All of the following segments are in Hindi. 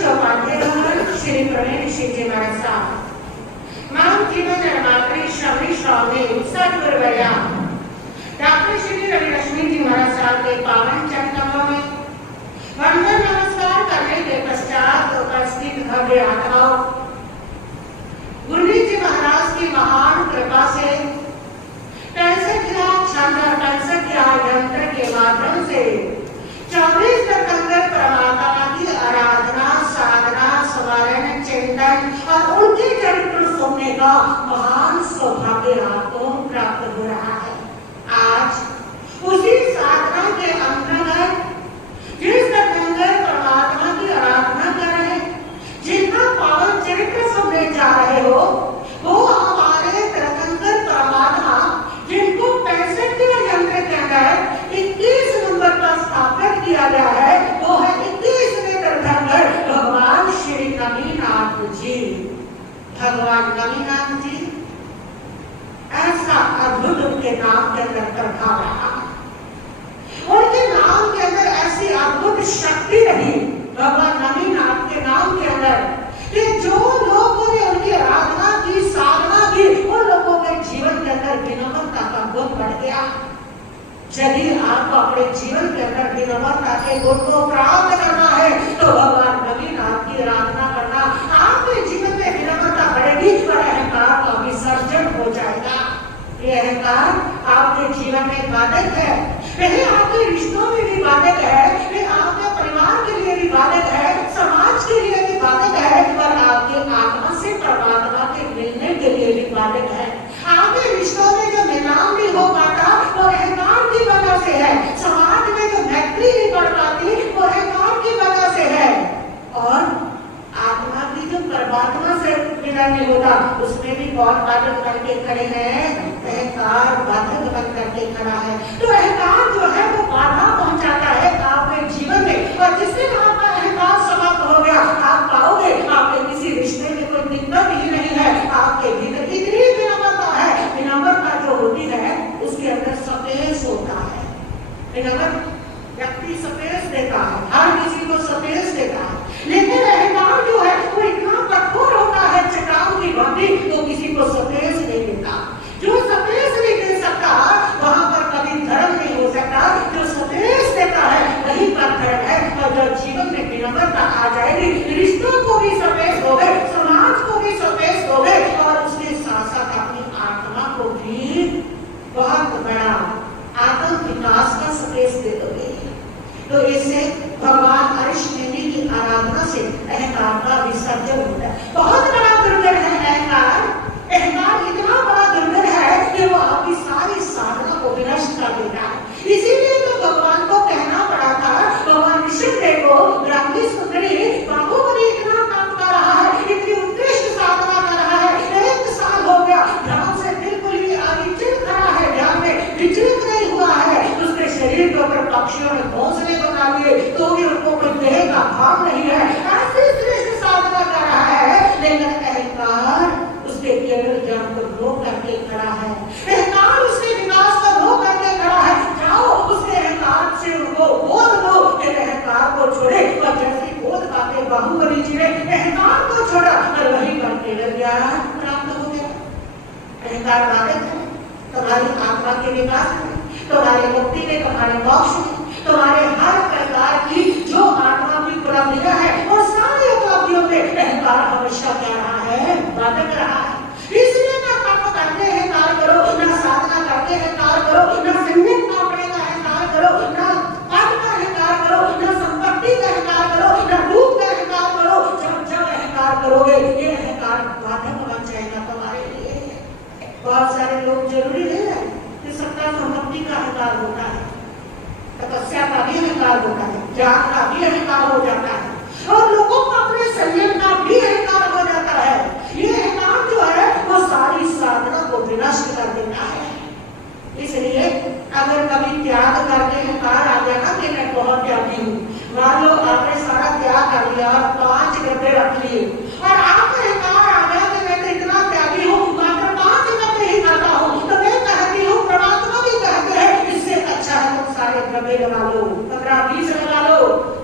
श्लोकाध्ययन श्री प्रवीण शिवजी महाराज साहब मानव जीवन निर्मात्री श्रवणी स्वामी सद्गुरुवर्या डॉक्टर श्री रवि लक्ष्मी जी महाराज साहब के पावन चरणों में वंदन नमस्कार करने के पश्चात उपस्थित भव्य आत्माओं, गुरु जी महाराज की महान कृपा से 65,000 छंद और 65,000 यंत्र के माध्यम से 24 तत्पर परमात्मा की आराधना, साधना, स्मरण, चिंतन और उनके चरित्र सुनने का महान सौभाग्य आपको प्राप्त हो रहा है। आज उसी साधना के अंतर्गत जिस तत्पर परमात्मा की आराधना कर रहे, जिनका पावन चरित्र सुनने जा रहे हो, वो हमारे तत्पर परमात्मा जिनको 65 यंत्र के अंदर 21 नंबर पर स्थापित किया गया है, वो है 21वें तीर्थंकर भगवान श्री नवीनाथ जी। भगवान नवीनाथ जी ऐसा अद्भुत उनके नाम के अंदर प्रभाव रहा, उनके नाम के अंदर ऐसी अद्भुत शक्ति रही भगवान नवीनाथ के नाम के अंदर कि जो लोगों ने उनकी आराधना की, साधना की, उन लोगों के जीवन के अंदर विनम्रता का गुण बढ़ गया। यदि आपको अपने जीवन के अंदर विनम्रता के गुण को प्राप्त करना है तो भगवान नवीनाथ की आराधना करना, आपके जीवन में विनम्रता बढ़ेगी और अहंकार का विसर्जन हो जाएगा। ये अहंकार आपके जीवन में बाधक है, पहले आपके रिश्तों में भी बाधक है, फिर आपके परिवार के लिए भी बाधक है, समाज के लिए भी बाधक है और आपके आत्मा से परमात्मा के मिलने के लिए भी बाधक है। आपके रिश्तों में जो मिलान नहीं हो पाता वो अहंकार की वजह से है, समाज में जो मैत्री नहीं बढ़ पाती वो अहंकार की वजह से है, और आत्मा की जो परमात्मा से मिलन नहीं होता उसमें भी बहुत बाधक करके खड़े हैं। अहंकार बाधक बन करके खड़ा है, तो अहंकार जो है वो बाधा पहुंचाता है आपके जीवन में, और जिस दिन आपका अहंकार समाप्त हो गया आप पाओगे आपके किसी रिश्ते में कोई दिक्कत ही नहीं है। आपके भीतर इतनी विनम्रता है, विनम्रता जो होती है उसके अंदर सपेश होता है। विनम्र व्यक्ति सपेश देता है, हर किसी को सपेश देता है, लेकिन अहंकार जो है वो इतना कठोर होता है चट्टान की भांति, तो किसी को सपेश नहीं देता। जो सपेश नहीं दे सकता वहां पर कभी धर्म नहीं हो सकता, जो सपेश देता है वही पर धर्म है। और जब जीवन में विनम्रता आ जाएगी, रिश्तों को भी सपेश दोगे, समाज को भी सपेश दोगे और उसके साथ साथ अपनी आत्मा को भी बहुत बड़ा आत्म विकास का सपेश दे दोगे। तो इससे भगवान अरिष्टनेमी की आराधना से अहंकार का विसर्जन होता है। बहुत बड़ा दुर्गुण है अहंकार, अहंकार इतना बड़ा दुर्गुण है कि वो आपकी सारी साधना को विनष्ट कर देता है। इसीलिए तो भगवान को कहना पड़ा था, भगवान ऋषिदेव को ब्राह्मी सुंदरी बाहुबली इतना काम कर रहा है, इतनी उत्कृष्ट साधना कर रहा है, 1 साल हो गया, ध्यान से बिल्कुल भी अविचलित खड़ा है, ध्यान में विचलित नहीं हुआ है, उसके शरीर के ऊपर पक्षियों ने घोंसले बना लिए तो भी उनको कोई देह का भाव नहीं है, ऐसी श्रेष्ठ साधना कर रहा है, लेकिन अहंकार उसके केवल ज्ञान को रोक करके खड़ा है। अहंकार उसके विकास को रोक करके खड़ा है। जाओ उसके अहंकार से उनको बोध दो कि अहंकार को छोड़े, और जैसे बोध पाके बाहुबली जी ने अहंकार को छोड़ा और वहीं पर केवल ज्ञान प्राप्त हो गया। अहंकार बाधक है तुम्हारी आत्मा के विकास में, तुम्हारी मुक्ति में, तुम्हारे मोक्ष में, तुम्हारे हर प्रकार की जो आत्मा की उपलब्धियां है और सारी उपलब्धियों में अहंकार हमेशा क्या रहा है, बाधक रहा है। इसलिए ना कर्म करते हैं कार्य करो, ना साधना करते हैं कार्य करो, ना संगीत कामने का अहंकार करो, ना पद का अहंकार करो, ना संपत्ति का अहंकार करो, ना रूप का अहंकार करो। जब अहंकार करोगे ये अहंकार बाधक बन जाएगा तुम्हारे लिए। बहुत सारे लोग जरूरी नहीं है कि सत्ता संपत्ति का अहंकार होता है, तपस्या का भी अहंकार होता है, ज्ञान का भी अहंकार हो जाता है, और लोगों को अपने संयम का भी अहंकार हो जाता है। ये अहंकार जो है वो सारी साधना को विनष्ट कर देता है। इसलिए अगर कभी त्याग करके अहंकार आ गया ना कि मैं बहुत त्यागी हूँ, मान लो आपने सारा त्याग कर लिया और 5 डब्बे रख लिए और आपको अहंकार आ गया कि मैं तो इतना त्यागी हूँ, मात्र 5 डब्बे ही खाता हूँ, तो मैं कहती हूँ, परमात्मा भी कहते हैं इससे अच्छा है तुम सारे डब्बे लगा लो, 15-20 लगा लो।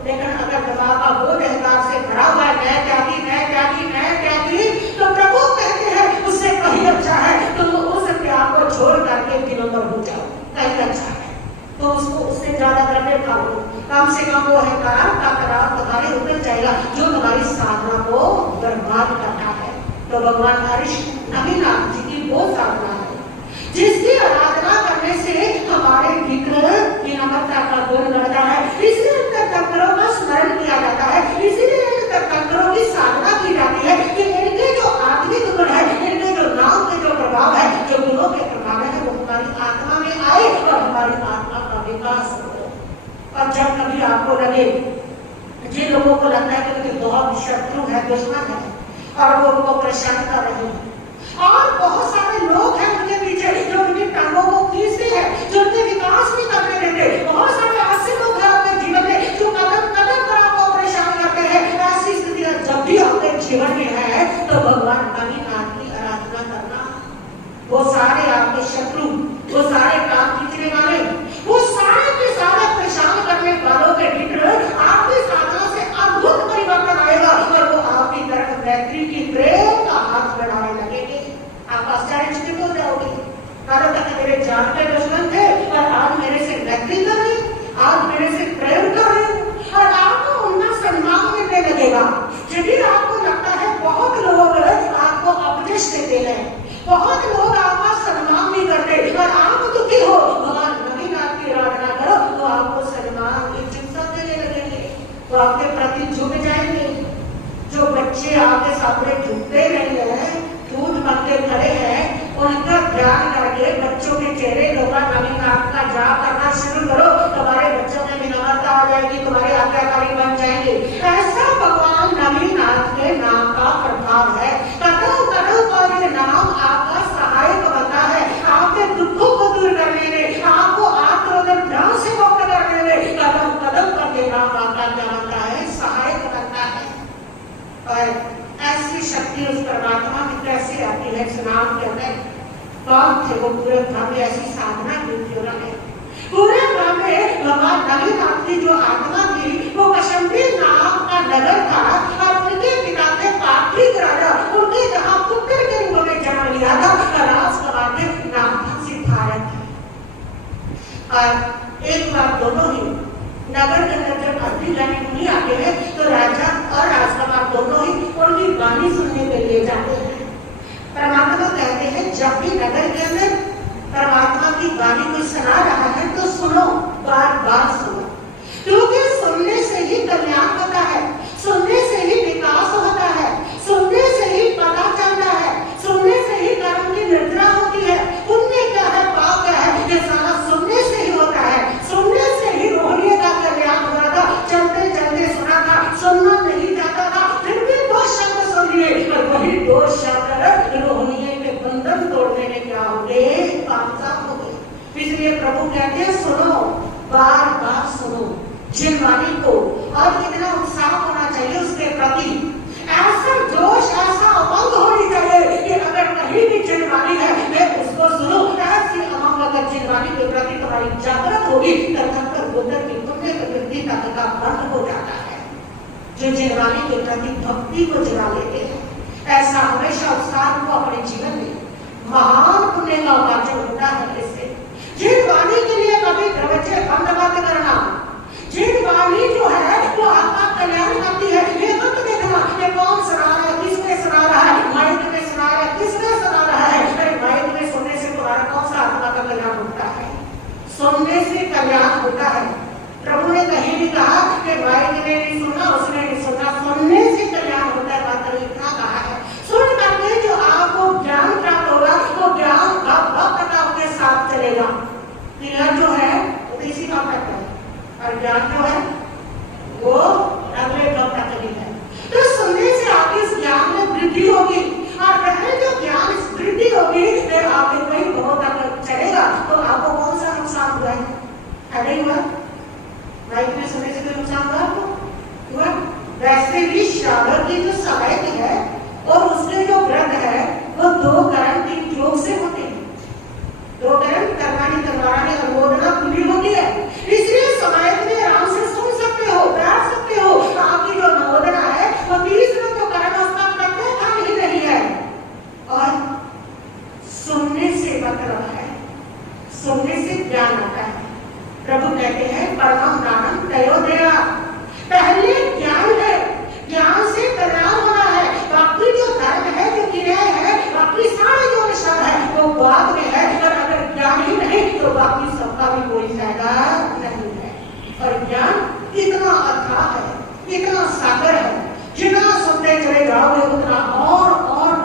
लेकिन अगर दबाव का बोझ अहंकार से भरा हुआ है कम से कम वो अहंकार का तनाव तुम्हारे ऊपर जाएगा जो तुम्हारी साधना को बर्बाद करता है। तो भगवान नवीनाथ जी की वो साधना है जिसकी आराधना करने से हमारे भीतर विनम्रता का गुण बढ़ता है, इसलिए तत्वों का स्मरण किया जाता है, इसलिए तत्वों की साधना की जाती है कि इनके जो आत्मिक गुण है, इनके जो नाम के जो प्रभाव है, जो गुणों के प्रभाव है, वो हमारी आत्मा में आए और हमारी आत्मा का विकास हो। और जब कभी आपको लगे, जिन लोगों को लगता है कि उनके बहुत शत्रु है, दुश्मन है और वो उनको परेशान कर रहे हैं, और बहुत सारे लोग हैं उनके पीछे जो उनकी टांगों को खींचते हैं, जो उनके विकास नहीं करने देते, बहुत सारे ऐसे लोग हैं आपके जीवन में जो कदम कदम पर आपको परेशान करते हैं। ऐसी स्थितियां जब भी आपके जीवन में है तो भगवान नवीनाथ की आराधना करना। वो सारे आपके शत्रु, वो सारे काम खींचने वाले, वो सारे के सारे परेशान करने वालों के भीतर आपकी साधना से अद्भुत परिवर्तन आएगा और वो आपकी तरफ मैत्री की प्रेम का हाथ बढ़ाने लगेंगे। आप आश्चर्यचकित हो जाओगे, कल तक मेरे जान के दुश्मन थे और आज मेरे से मैत्री कर रहे, आज मेरे से प्रेम कर रहे और आपको उनका सम्मान मिलने लगेगा। जब आपको लगता है बहुत लोग आपको अपदेश देते हैं, बहुत लोग आपका सम्मान नहीं करते और आप दुखी हो, भगवान नवीनाथ की आराधना करो तो आपको सम्मान इज्जत सब देने लगेंगे, तो आपके प्रति झुक जाएंगे। जो बच्चे आपके सामने झुकते नहीं है, झूठ बनते खड़े हैं, उनका ध्यान करके बच्चों के चेहरे लोका नवीनाथ का जाप करना शुरू करो, तुम्हारे बच्चों में विनम्रता आ जाएगी, तुम्हारे आज्ञाकारी बन जाएंगे। ऐसा भगवान नवीनाथ के नाम का प्रभाव है। कदम कदम पर ये नाम आपका सहायक बनता है, आपके दुखों को दूर करने में, आपको आत्मरोधन ध्यान से मुक्त करने में कदम कदम पर ये नाम आपका क्या बनता है, सहायक बनता है। और ऐसी शक्ति उस परमात्मा में कैसे आती है, इस नाम के अंदर कौन थे वो पूरे ब्रह्म में ऐसी साधना की थी उन्होंने। पूरे ब्रह्म में भगवान नवीनाथ की जो आत्मा थी वो कशंबी नाम का नगर था और उनके पिता थे पार्थिव राजा, उनके जहाँ पुत्र के रूप में जन्म लिया था और राजकुमार ने नाम था सिद्धार्थ। और एक बार दोनों ही नगर के अंदर जब भक्ति जाने नहीं आते हैं तो राजा और राजकुमार दोनों ही उनकी वाणी सुनने के लिए जाते हैं। परमात्मा कहते हैं जब भी नगर के अंदर परमात्मा की वाणी कोई सुना रहा है तो सुनो, बार बार सुनो, क्योंकि सुनने से ही कल्याण होता है, सुनने से ही विकास होता है, सुनने से ही पता चलता है, सुनने से ही कर्म की निर्जरा होती है, पुण्य क्या है पाप क्या है ये सारा सुनने से ही होता है। सुनने से ही रोहिणी का कल्याण हो रहा था, चलते चलते सुना था, सुनना नहीं चाहता था, फिर भी दो शब्द सुन लिए और वही दो शब्द रोहिणी के बंधन तोड़ने में क्या हो गए, कामयाब हो गए। इसलिए प्रभु कहते हैं सुनो, बार बार सुनो जिन वाणी को, और कितना उत्साह होना चाहिए उसके प्रति, ऐसा जोश, ऐसा उमंग होनी चाहिए कि अगर कहीं भी जिन वाणी है मैं उसको सुनूं। ऐसी उमंग अगर जिन वाणी के प्रति तुम्हारी जागृत होगी तब बुद्ध की पुण्य प्रवृत्ति तक का बंद हो जाता है। जो जिन वाणी के प्रति भक्ति को जगा लेते हैं, ऐसा हमेशा उत्साह को अपने जीवन में महान पुण्य का उपार्जन होता है। इससे जिन वाणी के लिए कभी दरवाजे बंद मत करना, जिन वाणी जो है वो आपका कल्याण करती है, ये मत देखना ये कौन सुना रहा है, किसने सुना रहा है, माइक में सुना रहा है, किसने सुना रहा है। अरे माइक में सुनने से तुम्हारा कौन सा आत्मा का कल्याण होता है, सुनने से कल्याण होता है। प्रभु ने कहीं भी कहा कि माइक ने नहीं सुना, उसने नहीं सुना, सुनने से कल्याण होता है, मात्र इतना कहा है। सुन करके जो आपको ज्ञान प्राप्त होगा वो ज्ञान भक्त आपके साथ चलेगा। क्रिया जो है वो इसी का करता है और ज्ञान जो है वो अगले भक्त जाओगे उतना और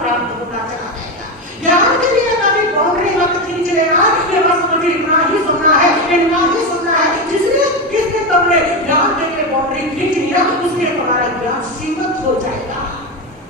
प्राप्त होता चला जाएगा। ज्ञान के लिए कभी बाउंड्री मत खींच लेना कि बस मुझे इतना ही सुनना है, इतना ही सुनना है। जिसने तुमने ज्ञान के लिए बाउंड्री खींच लिया उसने तुम्हारा ज्ञान सीमित हो जाएगा।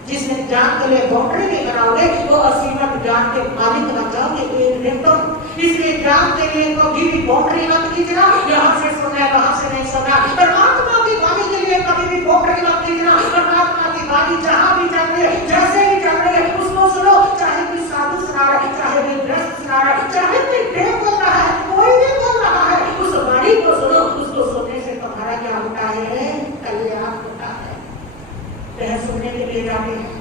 जिसने ज्ञान के लिए बाउंड्री नहीं बनाओगे वो असीमित ज्ञान के मालिक बन जाओगे एक दिन तुम। इसलिए ज्ञान के लिए कभी भी बाउंड्री मत खींचना, यहाँ से सुनना है वहां से नहीं सुनना। परमात्मा की वाणी के लिए कभी भी बाउंड्री मत खींचना। परमात्मा की वाणी जहां भी चल रही है, जैसे ही चल रही है उसको सुनो। चाहे कोई साधु सुना रहा है, चाहे कोई ग्रस्त सुना रहा है, चाहे कोई देव बोल रहा है, कोई भी बोल रहा है, उस वाणी को सुनो। उसको सुनने से तुम्हारा क्या होता है? कल्याण होता है। सुनने के लिए जाते हैं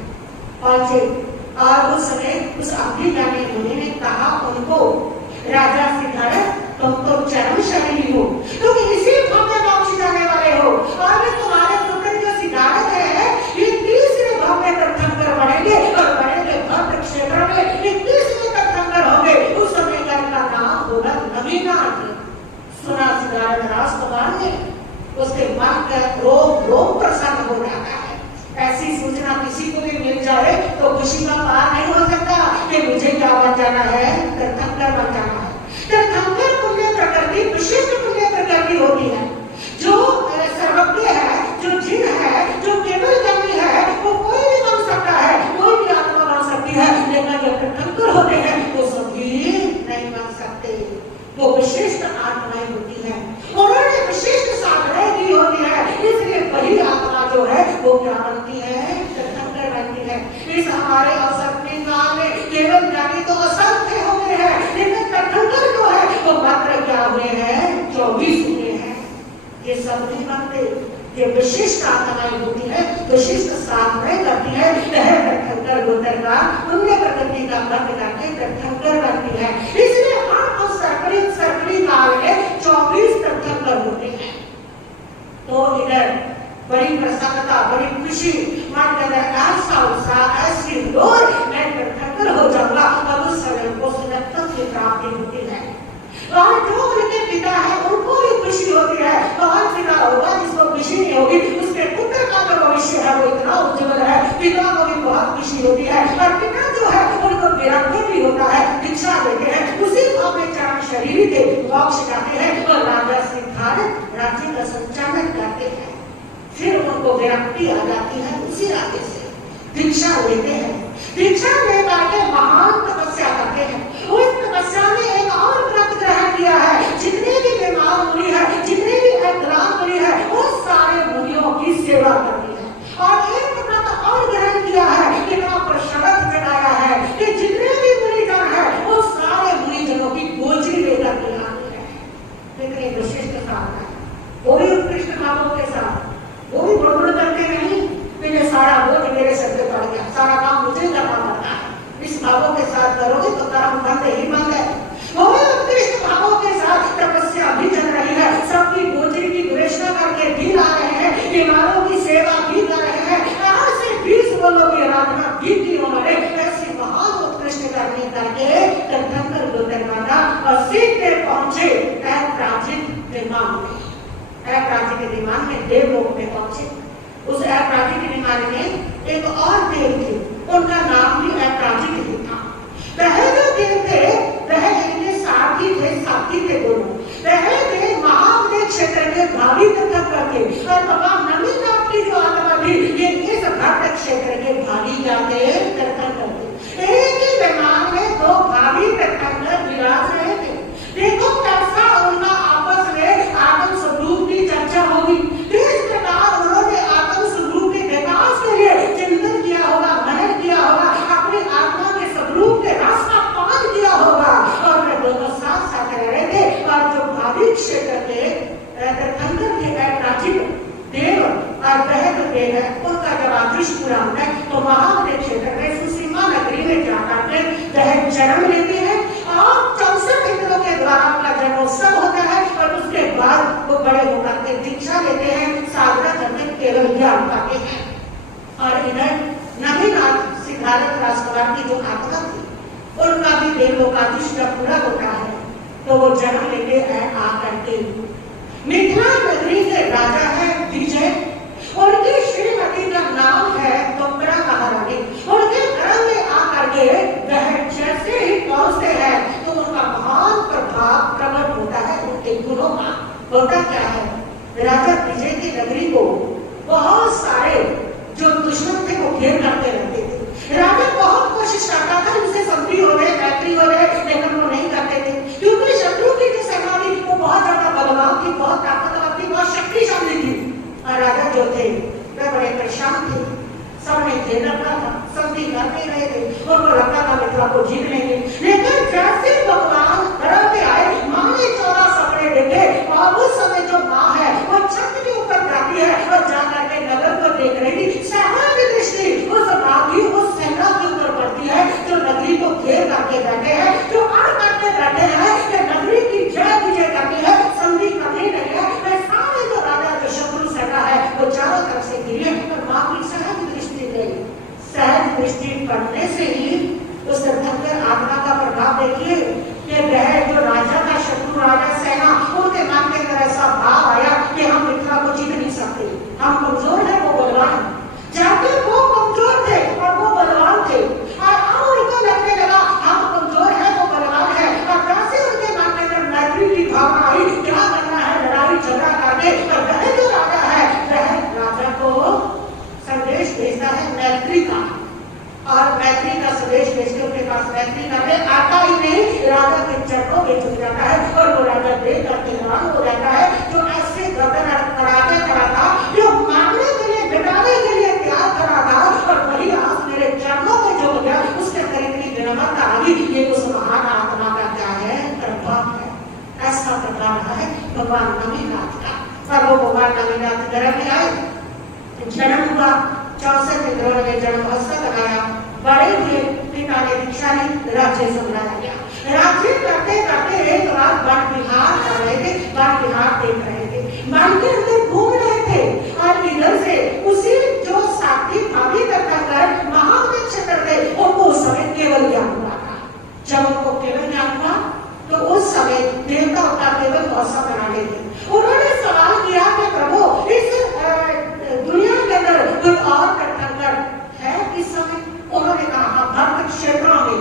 और उस समय उस अवधि जाने मुनि ने कहा उनको, राजा सिद्धार्थ तुम तो चरम शरीरी हो, तुम इसी भव्य गांव से जाने वाले हो और तुम्हारे पुत्र जो सिद्धार्थ है ये तीसरे भव्य तीर्थंकर बनेंगे और बड़े भव्य क्षेत्र में ये तीसरे तीर्थंकर होंगे। उस समय का नाम होगा नवीनाथ। सुना सिद्धार्थ राजकुमार ने, उसके मन का रोग प्रसन्न हो जाता है। ऐसी सूचना किसी को भी मिल जाए तो खुशी का पार नहीं हो सकता कि मुझे क्या बन जाना है? तीर्थंकर बन जाना है। तीर्थंकर पुण्य प्रकृति, विशिष्ट पुण्य प्रकृति होती है। जो सर्वज्ञ है, जो जिन है, जो केवल ज्ञानी है, वो कोई भी बन सकता है, कोई भी आत्मा बन सकती है। लेकिन जो तीर्थंकर होते हैं वो सभी नहीं बन सकते। वो विशिष्ट आत्माएं होती है, उन्होंने विशिष्ट साधनाएं की होती है। इसलिए वही आत्मा जो है वो क्या बनती है? तीर्थंकर बनती है। इस हमारे अवसर काल में केवल ज्ञानी तो असंख्य हो गए हैं, लेकिन तीर्थंकर जो है वो मात्र क्या हुए हैं? 24 हुए हैं। ये सब नहीं बनते। ये विशिष्ट आत्माएं होती है, विशिष्ट साधनाएं करती है, वह तीर्थंकर होकर का पुण्य प्रकृति का बंद करके तीर्थंकर बनती है। इसलिए हम उस सर्कली काल में 24 तीर्थंकर होते हैं। तो इधर बड़ी प्रसन्नता, बड़ी खुशी, मन के अंदर ऐसा उत्साह, ऐसी डोर, मैं तीर्थंकर हो जाऊंगा। और उस समय को सुनता की प्राप्ति होती है और जो उनके पिता है उनको भी खुशी होती है। कौन पिता होगा जिसको खुशी नहीं होगी? उसके पुत्र का जो भविष्य है वो इतना उज्जवल है, पिता को भी बहुत खुशी होती है। और पिता जो है उनको विरक्ति भी होता है, दीक्षा देते हैं, उसी को अपने चरण शरीर के मोक्ष जाते हैं और राजा सिद्धार्थ राज्य का संचालन करते हैं। फिर उनको विरक्ति आ जाती है, उसी राज्य से दीक्षा लेते हैं। दीक्षा लेकर के महान तपस्या करते हैं। उस तपस्या में एक और व्रत ग्रहण किया है। जितने भी बीमार मुनि है, जितने भी अज्ञान मुनि है, उन सारे मुनियों की सेवा करनी है। और एक व्रत और ग्रहण किया है कि वहां पर शरत लगाया है कि जितने भी मुनिजन है उन सारे मुनिजनों की गोजी लेकर के आनी है। कितनी विशिष्ट साधना है। वो भी उत्कृष्ट भावों के साथ, वो भी बड़बड़ करके नहीं मेरे सारा बोझ मेरे सर पे पड़ गया, सारा काम मुझे करना पड़ता है। इस भावों के साथ करोगे तो कर्म बंद ही बंद है। वो भी उत्कृष्ट भावों के साथ तपस्या भी चल रही है, सबकी गोचरी की विवेचना करके भी ला रहे हैं, बीमारों की सेवा भी कर रहे हैं, ऐसे 20 बोलों की आराधना भी की उन्होंने। ऐसी महान उत्कृष्ट करने करके तीर्थंकर गोत्रमाता और सीधे पहुंचे प्राचीन विमान में। प्राचीन के विमान में देवलोक में पहुंचे। उस प्राचीन के विमान में एक और देव थे, उनका नाम भी प्राचीन ही था। वह जो देव थे वह इनके साथी थे दोनों। वह देव महाबले क्षेत्र के भावी तीर्थंकर थे और भगवान नवीनाथ की जो आत्मा थी ये इस भक्त क्षेत्र के भावी जाते तीर्थंकर थे। एक ही विमान में दो भावी तीर्थंकर विराज रहे थे। देखो कैसा उनका आपस में आत्म स्वरूप की चर्चा होगी। इस प्रकार उन्होंने आत्म स्वरूप के विकास के लिए चिंतन किया होगा, मनन किया होगा, अपनी आत्मा के स्वरूप के रस का पान किया होगा और वे दोनों साथ साथ रह रहे थे। और जो भावी क्षेत्र के तीर्थंकर के प्राचीन देव और वह जो देव है उनका जब आदेश पूरा होता है तो महाबले क्षेत्र में सुसीमा नगरी में जाकर के वह जन्म लेते हैं और 64 इंद्रों के द्वारा उनका जन्मोत्सव होता है। और उसके बाद वो बड़े होकर के दीक्षा लेते हैं, साधना करके केवल ज्ञान पाते हैं। और इधर नवीनाथ सिद्धार्थ राजकुमार की जो आत्मा थी उनका भी देवलोकाधीश जब पूरा होता है तो वो जन्म लेते हैं आकर के मिथिला नगरी के राजा है विजय। उनकी श्रीमती का नाम है तुंगरा। होता क्या है, राजा विजय की नगरी को बहुत सारे जो दुश्मन थे वो घेर करते रहते थे। राजा बहुत कोशिश करता था इनसे संधि हो रहे, मैत्री हो रहे, लेकिन वो नहीं करते थे, क्योंकि शत्रु की जो सेना थी वो बहुत ज्यादा बलवान थी, बहुत ताकतवर थी, बहुत शक्तिशाली थी। और राजा जो थे वे बड़े परेशान थे, सबने घेर रखा था, संधि कर नहीं रहे थे, उनको लगता था मित्रों को जीत लेंगे। लेकिन जैसे भगवान धर्म पे आए, माँ ने 14 सपने देखे, और उस समय जो माँ है वो छत के ऊपर जाती है और जाकर के नगर को देख रही थी। सेना की दृष्टि उस माँ की उस सेना के ऊपर पड़ती है जो नगरी को घेर करके बैठे हैं, जो अड़ करके बैठे हैं कि नगरी की जय विजय करनी है, संधि करनी नहीं है। वे सामने जो राजा जो शत्रु सेना है वो चारों तरफ से घिरी, और माँ की सहज दृष्टि गई। सहज दृष्टि पड़ने से ही उस धनकर आत्मा का प्रभाव देखिए कि वह जो राजा का शत्रु राजा सेना, उनके मन के अंदर ऐसा भाव आया कि हम मित्रा को जीत नहीं सकते, हम कमजोर है, वो बलवान। जाके वो कमजोर थे और वो बलवान थे, और अब उनको लगने लगा हम कमजोर है, वो बलवान है, और कैसे उनके मन के अंदर मैत्री की भावना आई, क्या करना है, लड़ाई झगड़ा करके। और वह जो राजा है वह राजा को संदेश भेजता है मैत्री का, और मैत्री का संदेश भेजकर उनके पास मैत्री करने आता ही नहीं, राजा के चरणों में झुक जाता है, और वो राजा देख करके हैरान हो जाता है, जो ऐसे गर्दन कराते खड़ा था, जो मारने के लिए बिठाने के लिए तैयार खड़ा था, और वही आज मेरे चरणों में झुक गया, उसके अंदर इतनी विनम्रता आ गई। ये उस महान आत्मा का क्या है, प्रभाव है। ऐसा प्रभाव रहा है भगवान नवीनाथ का। पर वो भगवान नवीनाथ धर्म में आए, जन्म हुआ, 64 इंद्रों ने जन्म महोत्सव लगाया, बड़े हुए, पिता ने दीक्षा ली, राज्य संभाला गया। राज्य करते करते एक बार वन विहार कर रहे थे, वन विहार देख रहे थे, वन के अंदर घूम रहे थे, और इधर से उसी जो साथी भाभी तक महावृक्ष थे, उनको उस समय केवल ज्ञान हुआ था। जब उनको केवल ज्ञान हुआ तो उस समय देवता का केवल मौसम बना लेते। उन्होंने सवाल किया कि प्रभु इस दुनिया के अंदर कोई और तीर्थंकर है इस समय? उन्होंने कहा भक्त क्षेत्रों में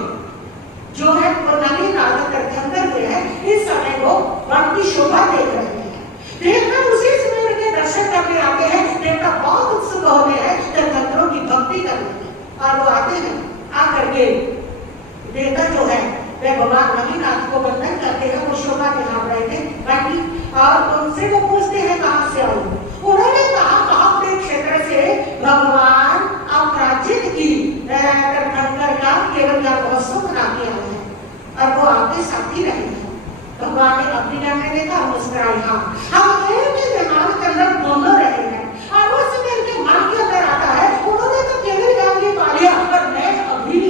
जो है वो नवीनाथ तीर्थंकर जो है इस समय वो वन की शोभा देख रहे हैं। देवता उसी समय उनके दर्शन करने आते हैं, देवता बहुत उत्सुक होते हैं तीर्थंकरों की भक्ति करने में, और वो आते हैं, आकर के देवता जो है वे भगवान नवीनाथ को वंदन करते हैं। वो शोभा निहार रहे थे बाकी, और उनसे वो पूछते हैं कहाँ से आए? उन्होंने कहा महापुर क्षेत्र से भगवान अपराजित की तीर्थंकर का केवल का महोत्सव मना के आए हैं, और वो आपके साथी रहे हैं। भगवान ने अपनी जाने देखा, मुस्कुराए, हाँ हम एक ही विमान के अंदर दोनों रहे हैं, और उस समय उनके मन के अंदर आता है उन्होंने तो केवल ज्ञान की पा लिया, पर मैं अभी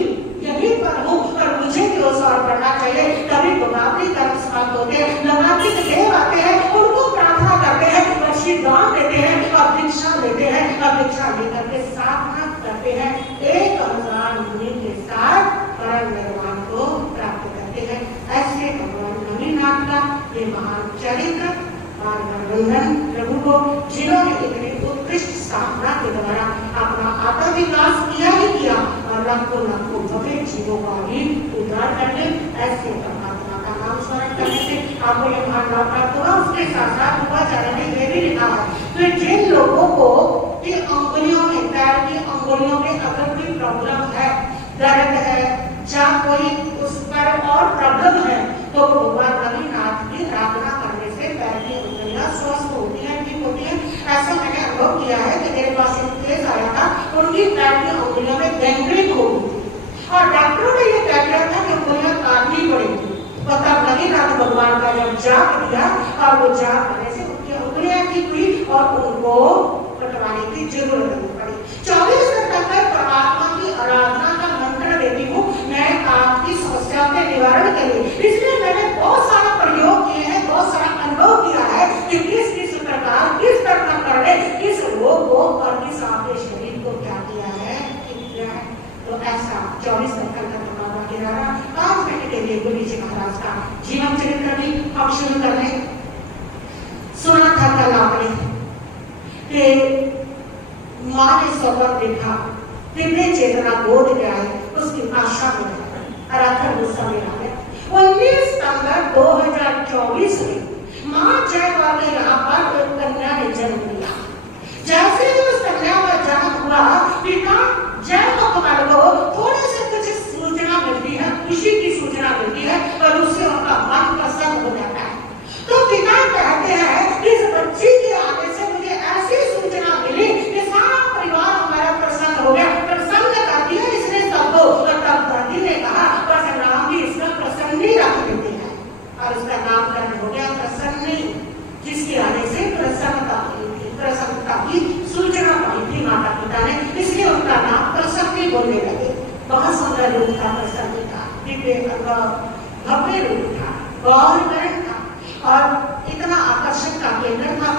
यहीं पर हूँ, और मुझे भी उस और पढ़ना चाहिए। तभी नवरात्रि कर्म समाप्त होते हैं, नवरात्रि के देव आते हैं, उनको प्रार्थना करते हैं, वर्षी दान देते हैं, और दीक्षा लेते हैं, और दीक्षा लेकर के साधना करते हैं, 1000 मुनि के साथ परम निर्वाण को प्राप्त करते हैं। ऐसे भगवान नवीनाथ का ये महान चरित्र मार्गदर्शन प्रभु को, जिन्होंने इतने उत्कृष्ट साधना के द्वारा अपना आत्म विकास किया ही किया, और लाखों लाखों भव्य जीवों का भी उद्धार करने, ऐसे परमात्मा का नाम स्मरण करने से आपको ये महान लाभ प्राप्त होगा। उसके साथ साथ उपाचार्य ने यह भी लिखा है कि जिन लोगों को की अंगुलियों में, पैर की अंगुलियों में अगर कोई प्रॉब्लम है, दर्द है, या कोई उस पर और प्रॉब्लम है, तो भगवान नवीनाथ की आराधना करने से पैर की अंगुलियां स्वस्थ होती हैं, ठीक होती हैं। ऐसा मैंने अनुभव किया है कि मेरे पास एक केस आया था, उनकी पैर की अंगुलियों में गैंग्रीन हो गई थी, और डॉक्टरों ने ये कह दिया था कि अंगुलियां काटनी पड़ेगी। तब नवीनाथ भगवान का जब जाप दिया, और वो जाप करने से उनकी अंगुलियां ठीक हुई, और उनको कटवाने की जरूरत नहीं पड़ी। 24 घंटा तक परमात्मा की आराधना का मंत्र देती हूँ मैं आपकी समस्या के निवारण के लिए, इसलिए मैंने बहुत सारा प्रयोग किए हैं, बहुत सारा अनुभव किया है कि किस प्रकार किस तरह करने, किस रोग को और किस आपके शरीर को क्या किया है, तो ऐसा 24 घंटा का परमात्मा की आराधना 5 मिनट के लिए गुरु जी महाराज का जीवन चरित्र भी हम शुरू कर लें। सुना था कल आपने कि माँ ने स्वप्न देखा, दिव्य चेतना गोद में आए, उसकी आशा में आखिर गुस्सा में आ गया। 19 सितंबर 2024 में मां जयकौर ने यहाँ पर एक कन्या ने जन्म लिया। जैसे ही उस कन्या का जन्म हुआ, पिता जयकौर को थोड़ी से कुछ सूचना मिलती है, खुशी की सूचना मिलती है और उससे उनका मन प्रसन्न हो जाता है। तो पिता कहते हैं कि इस बच्ची के आने से मुझे ऐसी सूचना मिली कि सारा परिवार हमारा प्रसन्न हो गया। प्रसन्न कर दिया इसने सबको। तब दादी ने कहा बस नाम भी इसका प्रसन्नी रख देते हैं और उसका नामकरण हो गया प्रसन्नी, जिसके आने से प्रसन्नता की सूचना पाई थी माता पिता ने, इसलिए उनका नाम प्रसन्नी बोलने लगे। बहुत सुंदर रूप था प्रसन्नी का, दिव्य भव्य रूप था, गौर था और इतना आकर्षण का केंद्र था।